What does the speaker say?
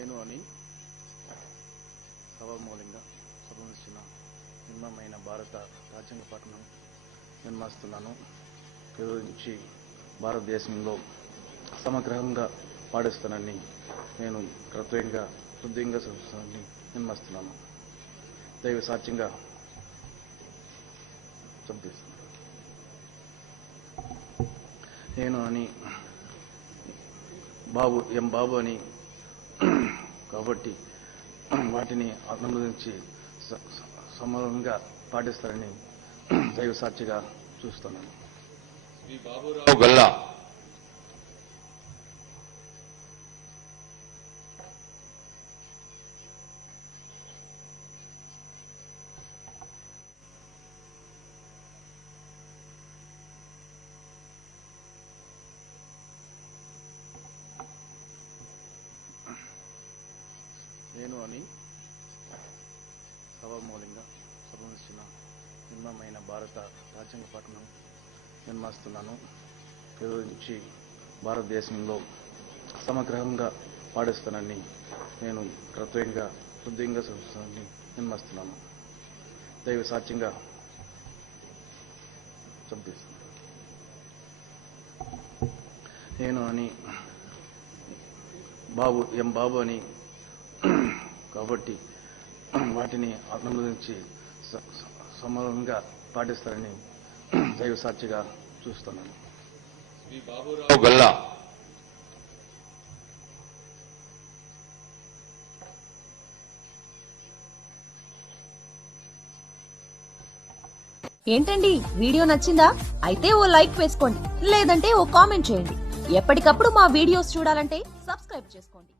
నేను అని సభామూలంగా సంభవించిన నిర్మమైన భారత రాజ్యాంగ పట్టణం నిర్మిస్తున్నాను. నుంచి భారతదేశంలో సమగ్రంగా పాటిస్తానని నేను కృతజ్ఞంగా హృదయంగా సంస్థని నిర్మిస్తున్నాను. దైవ సాధ్యంగా చంపిస్తున్నాను నేను అని బాబు ఎం బాబు అని కాబట్టి వాటిని అనుమతించి స- సమూలంగా పాటిస్తారని దైవ సాక్షిగా చూస్తున్నాను గల్లా నేను అని సభామూలంగా సభమిస్తున్న నిర్మమైన భారత రాజ్యాంగ పట్టణం నిర్మిస్తున్నాను. ఈరోజు నుంచి భారతదేశంలో సమగ్రంగా పాటిస్తానని నేను కృత్యంగా హృదయంగా సంస్థని నిర్మిస్తున్నాను దైవ సాధ్యంగా నేను అని బాబు ఎం బాబు అని కాబట్టి వాటిని అనుమతించి సమూలంగా పాటిస్తారని దైవ సాక్షిగా చూస్తున్నాను. శ్రీ బాబురావు గల్లా. ఏంటండి వీడియో నచ్చిందా? అయితే ఓ లైక్ వేసుకోండి లేదంటే ఓ కామెంట్ చేయండి. ఎప్పటికప్పుడు మా వీడియోస్ చూడాలంటే సబ్స్క్రైబ్ చేసుకోండి.